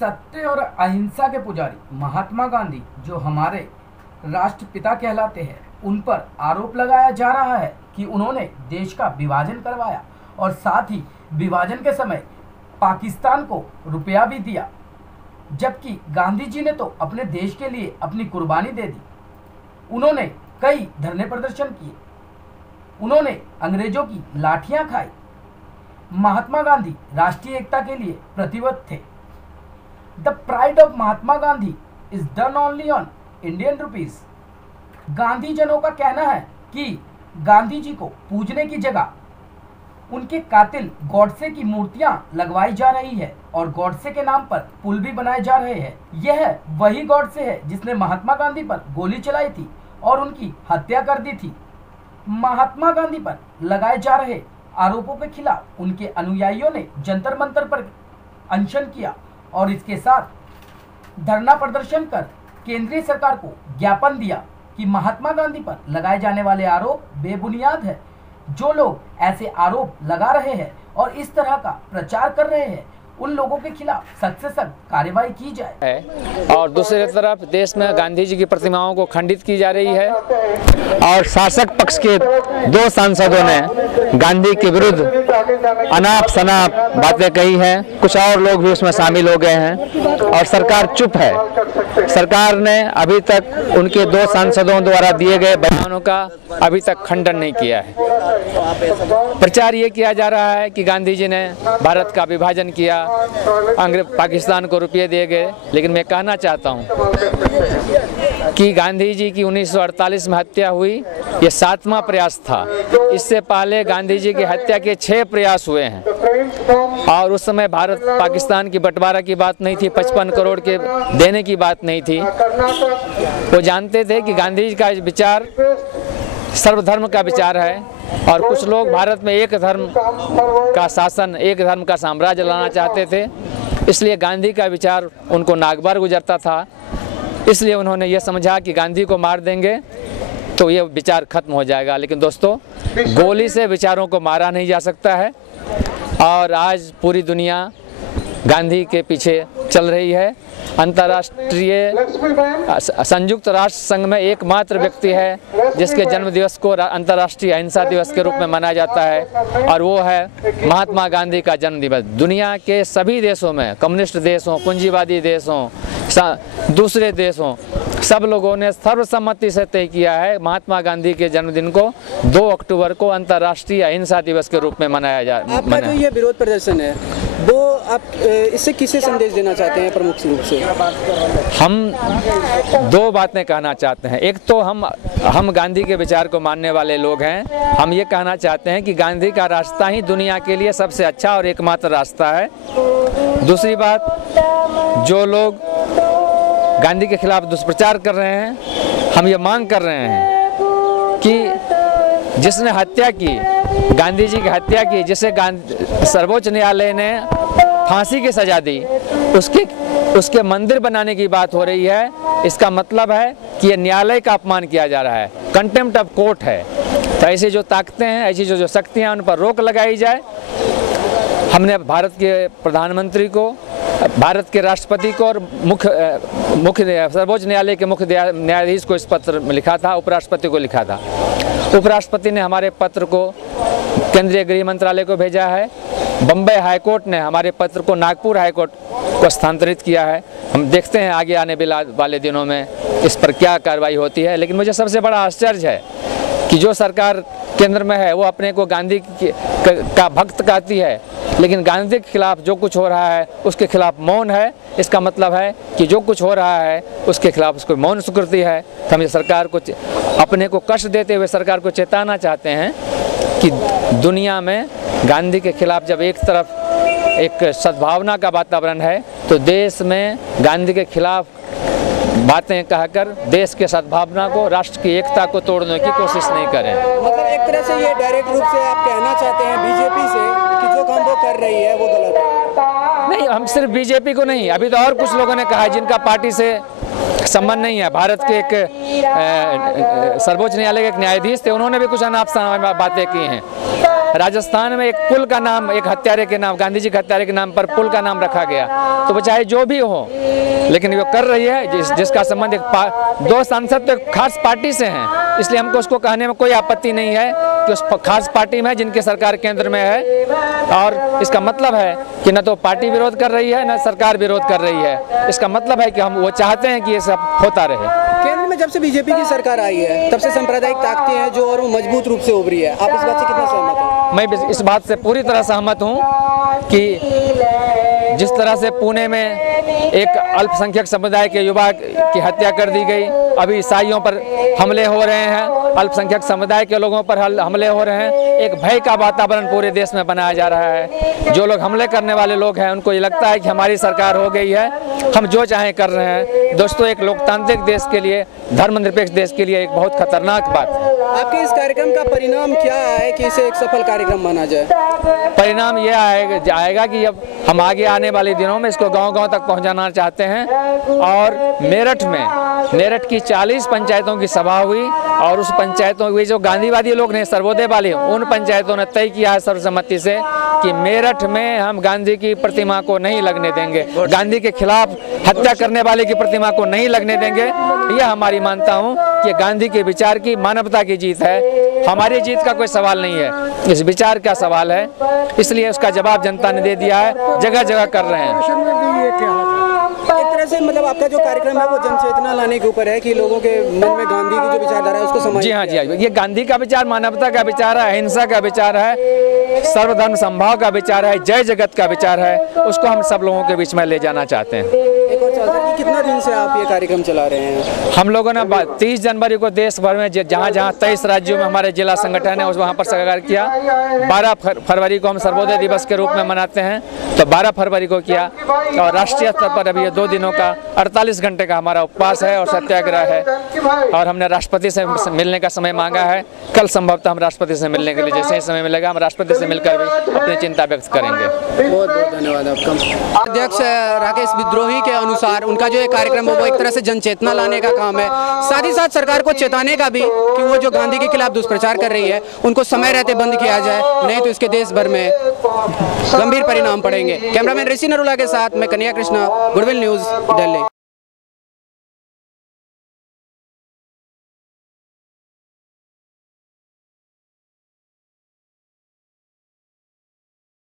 सत्य और अहिंसा के पुजारी महात्मा गांधी, जो हमारे राष्ट्रपिता कहलाते हैं, उन पर आरोप लगाया जा रहा है कि उन्होंने देश का विभाजन करवाया और साथ ही विभाजन के समय पाकिस्तान को रुपया भी दिया, जबकि गांधी जी ने तो अपने देश के लिए अपनी कुर्बानी दे दी। उन्होंने कई धरने प्रदर्शन किए, उन्होंने अंग्रेजों की लाठियां खाई। महात्मा गांधी राष्ट्रीय एकता के लिए प्रतिबद्ध थे। The pride of Mahatma Gandhi is done only on Indian rupees. Gandhi जनों का कहना है कि गांधी जी को पूजने की जगह उनके कातिल गॉडसे की मूर्तियां लगवाई जा रही है और गॉडसे के नाम पर पुल भी बनाए जा रहे हैं। यह वही गॉडसे है जिसने महात्मा गांधी पर गोली चलाई थी और उनकी हत्या कर दी थी। महात्मा गांधी पर लगाए जा रहे आरोपों के खिलाफ उनके अनुयायियों ने जंतर मंतर पर अनशन किया और इसके साथ धरना प्रदर्शन कर केंद्रीय सरकार को ज्ञापन दिया कि महात्मा गांधी पर लगाए जाने वाले आरोप बेबुनियाद है। जो लोग ऐसे आरोप लगा रहे हैं और इस तरह का प्रचार कर रहे हैं, उन लोगों के खिलाफ सख्त से सख्त कार्रवाई की जाए। और दूसरी तरफ देश में गांधी जी की प्रतिमाओं को खंडित की जा रही है और शासक पक्ष के 2 सांसदों ने गांधी के विरुद्ध अनाप शनाप बातें कही हैं। कुछ और लोग भी उसमें शामिल हो गए हैं और सरकार चुप है। सरकार ने अभी तक उनके 2 सांसदों द्वारा दिए गए बयानों का अभी तक खंडन नहीं किया है। प्रचार ये किया जा रहा है कि गांधी जी ने भारत का विभाजन किया, पाकिस्तान को रुपये दिए गए, लेकिन मैं कहना चाहता हूं कि गांधी जी की 1948 में हत्या हुई, ये 7वां प्रयास था। इससे पहले गांधी जी की हत्या के 6 प्रयास हुए हैं और उस समय भारत पाकिस्तान की बंटवारा की बात नहीं थी, 55 करोड़ के देने की बात नहीं थी। वो जानते थे कि गांधी जी का विचार सर्वधर्म का विचार है और कुछ लोग भारत में एक धर्म का शासन, एक धर्म का साम्राज्य लाना चाहते थे। इसलिए गांधी का विचार उनको नागवार गुजरता था। इसलिए उन्होंने ये समझा कि गांधी को मार देंगे तो ये विचार खत्म हो जाएगा। लेकिन दोस्तों, गोली से विचारों को मारा नहीं जा सकता है और आज पूरी दुनिया गांधी के पीछे चल रही है। अंतर्राष्ट्रीय संयुक्त राष्ट्र संघ में एकमात्र व्यक्ति है जिसके जन्म दिवस को अंतर्राष्ट्रीय अहिंसा दिवस के रूप में मनाया जाता है और वो है महात्मा गांधी का जन्म दिवस। दुनिया के सभी देशों में, कम्युनिस्ट देशों, पूंजीवादी देशों, दूसरे देशों, सब लोगों ने सर्वसम्मति से तय किया है महात्मा गांधी के जन्मदिन को 2 अक्टूबर को अंतर्राष्ट्रीय अहिंसा दिवस के रूप में मनाया जा रहा है। आपका जो ये विरोध प्रदर्शन है, वो आप इससे किसे संदेश देना चाहते हैं प्रमुख रूप से? हम 2 बातें कहना चाहते हैं। एक तो हम गांधी के विचार को मानने वाले लोग हैं। हम ये कहना चाहते हैं कि गांधी का रास्ता ही दुनिया के लिए सबसे अच्छा और एकमात्र रास्ता है। दूसरी बात, जो लोग गांधी के खिलाफ दुष्प्रचार कर रहे हैं, हम ये मांग कर रहे हैं कि जिसने हत्या की, गांधी जी की हत्या की, जिसे सर्वोच्च न्यायालय ने फांसी की सजा दी, उसके मंदिर बनाने की बात हो रही है। इसका मतलब है कि ये न्यायालय का अपमान किया जा रहा है, कंटेम्प्ट ऑफ कोर्ट है। तो ऐसी जो ताकतें हैं, ऐसी जो शक्तियां, उन पर रोक लगाई जाए। हमने भारत के प्रधानमंत्री को, भारत के राष्ट्रपति को और मुख्य सर्वोच्च न्यायालय के मुख्य न्यायाधीश को इस पत्र में लिखा था, उपराष्ट्रपति को लिखा था। उपराष्ट्रपति ने हमारे पत्र को केंद्रीय गृह मंत्रालय को भेजा है। बम्बई हाईकोर्ट ने हमारे पत्र को नागपुर हाईकोर्ट को स्थानांतरित किया है। हम देखते हैं आगे आने वाले दिनों में इस पर क्या कार्रवाई होती है। लेकिन मुझे सबसे बड़ा आश्चर्य है कि जो सरकार केंद्र में है वो अपने को गांधी का भक्त कहती है, लेकिन गांधी के खिलाफ जो कुछ हो रहा है उसके खिलाफ मौन है। इसका मतलब है कि जो कुछ हो रहा है उसके खिलाफ उसको मौन स्वीकृति है। तो हम सरकार को, अपने को कष्ट देते हुए सरकार को चेताना चाहते हैं कि दुनिया में गांधी के खिलाफ जब एक तरफ एक सद्भावना का वातावरण है, तो देश में गांधी के खिलाफ बातें कहकर देश के सद्भावना को, राष्ट्र की एकता को तोड़ने की कोशिश नहीं करें। मतलब एक तरह से ये डायरेक्ट रूप से आप कहना चाहते हैं बीजेपी से कि जो काम वो कर रही है वो गलत है? नहीं, हम सिर्फ बीजेपी को नहीं, अभी तो और कुछ लोगों ने कहा है जिनका पार्टी से संबंध नहीं है। भारत के एक सर्वोच्च न्यायालय के एक न्यायाधीश थे, उन्होंने भी कुछ अनाप शनाप बातें की हैं। राजस्थान में एक पुल का नाम, एक हत्यारे के नाम, गांधी जी के हत्यारे के नाम पर पुल का नाम रखा गया। तो वो चाहे जो भी हो, लेकिन वो कर रही है जिसका संबंध दो सांसद तो एक खास पार्टी से हैं, इसलिए हमको उसको कहने में कोई आपत्ति नहीं है कि उस खास पार्टी में जिनकी सरकार केंद्र में है। और इसका मतलब है कि न तो पार्टी विरोध कर रही है, न सरकार विरोध कर रही है। इसका मतलब है कि हम वो चाहते हैं कि ये सब होता रहे। केंद्र में जब से बीजेपी की सरकार आई है तब से सांप्रदायिक ताकतें हैं जो और वो मजबूत रूप से उभरी है। आप इस बात से कितना सहमत हैं? मैं इस बात से पूरी तरह सहमत हूँ कि जिस तरह से पुणे में एक अल्पसंख्यक समुदाय के युवा की हत्या कर दी गई, अभी ईसाइयों पर हमले हो रहे हैं, अल्पसंख्यक समुदाय के लोगों पर हमले हो रहे हैं, एक भय का वातावरण पूरे देश में बनाया जा रहा है। जो लोग हमले करने वाले लोग हैं उनको ये लगता है कि हमारी सरकार हो गई है, हम जो चाहें कर रहे हैं। दोस्तों, एक लोकतांत्रिक देश के लिए, धर्मनिरपेक्ष देश के लिए एक बहुत खतरनाक बात है। आपके इस कार्यक्रम का परिणाम क्या है कि इसे एक सफल कार्यक्रम माना जाए? परिणाम ये आएगा कि अब हम आगे आने वाले दिनों में इसको गांव-गांव तक पहुंचाना चाहते हैं। और मेरठ की 40 पंचायतों की सभा हुई और उस पंचायतों में जो गांधीवादी लोग ने, सर्वोदय वाले, उन पंचायतों ने तय किया है सर्वसम्मति से कि मेरठ में हम गांधी की प्रतिमा को नहीं लगने देंगे, गांधी के खिलाफ हत्या करने वाले की प्रतिमा को नहीं लगने देंगे। यह हमारी मानता हूँ कि गांधी के विचार की, मानवता की जीत है। हमारी जीत का कोई सवाल नहीं है, इस विचार का सवाल है। इसलिए उसका जवाब जनता ने दे दिया है, जगह जगह कर रहे हैं। एक तरह से मतलब आपका जो कार्यक्रम है वो जनचेतना लाने के ऊपर है कि लोगों के मन में गांधी की जो विचारधारा है उसको समझ। जी हाँ, ये गांधी का विचार मानवता का विचार है, अहिंसा का विचार है, सर्वधर्म समभाव का विचार है, जय जगत का विचार है। उसको हम सब लोगों के बीच में ले जाना चाहते हैं। एक और सवाल कि कितना दिन से आप ये कार्यक्रम चला रहे हैं? हम लोगों ने 30 जनवरी को देश भर में जहाँ 23 राज्यों में हमारे जिला संगठन है वहाँ पर सरकार किया। 12 फरवरी को हम सर्वोदय दिवस के रूप में मनाते हैं, तो 12 फरवरी को किया। और राष्ट्रीय स्तर पर अभी ये 2 दिनों का 48 घंटे का हमारा उपवास है और सत्याग्रह है। और हमने राष्ट्रपति से मिलने का समय मांगा है। कल संभवतः हम राष्ट्रपति से मिलने के लिए, जैसे ही समय मिलेगा, हम राष्ट्रपति से मिलकर भी अपनी चिंता व्यक्त करेंगे। बहुत बहुत धन्यवाद आपका। अध्यक्ष राकेश विद्रोही के अनुसार उनका जो ये कार्यक्रम है वो एक तरह से जनचेतना लाने का काम है, साथ ही साथ सरकार को चेताने का भी कि वो जो गांधी के खिलाफ दुष्प्रचार कर रही है उनको समय रहते बंद किया जाए, नहीं तो इसके देश भर में गंभीर परिणाम पड़ेंगे। कैमरामैन ऋषि नरूला के साथ मैं कन्हैया कृष्णा, गुडविल न्यूज़, दिल्ली।